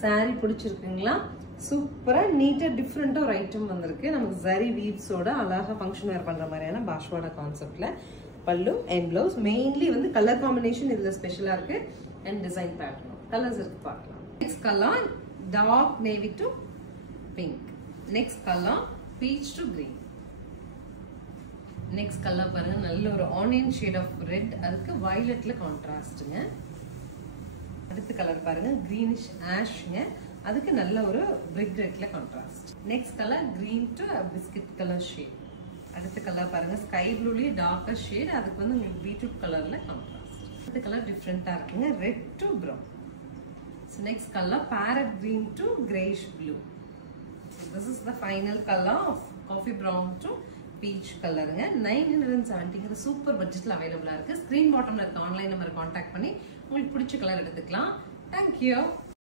saree பிடிச்சிருக்குங்களா? சூப்பரா நீட்டா டிஃபரெண்டா ஒரு ஐட்டம் வந்திருக்கு. நமக்கு zari weaves ஓட அழகா ஃபங்க்ஷன் வேர் பண்ற மாதிரியான பாஷ்வாடா கான்செப்ட்ல பல்லு and blouse. மெயின்லி வந்து கலர் காம்பினேஷன் இதுல ஸ்பெஷலா இருக்கு and டிசைன் பேட்டர்ன். கலர்ஸ் இருக்கு பார்க்கலாம். Next colour dark navy to pink. Next colour peach to green. Next colour பாருங்க நல்ல ஒரு ஆனியன் ஷேட் ஆஃப் ரெட், அதுக்கு வயலட்ல கான்ட்ராஸ்ட்ங்க. அடுத்த கலர் பாருங்க கிரீனிஷ் ஆஷ்ங்க, அதுக்கு நல்ல ஒரு பிரிக் ரெட்ல contrast. Next colour green to biscuit colour shade. அடுத்த கலர் பாருங்க ஸ்கை ப்ளூலி டார்க்கர் ஷேட், அதுக்கு வந்து உங்களுக்கு பீட்ரூட் கலர்ல கான்ட்ராஸ்ட். அடுத்த கலர் டிஃப்ரெண்டா இருக்குங்க, red to brown. So next color parrot green to grayish blue. So this is the final color of coffee brown to peach color. 970 super பட்ஜெட்ல அவைலபிளா இருக்கு. ஸ்கிரீன் பாட்டம்ல இருக்க ஆன்லைன் நம்பரை கான்டாக்ட் பண்ணி உங்களுக்கு பிடிச்ச கலர் எடுத்துக்கலாம். Thank you.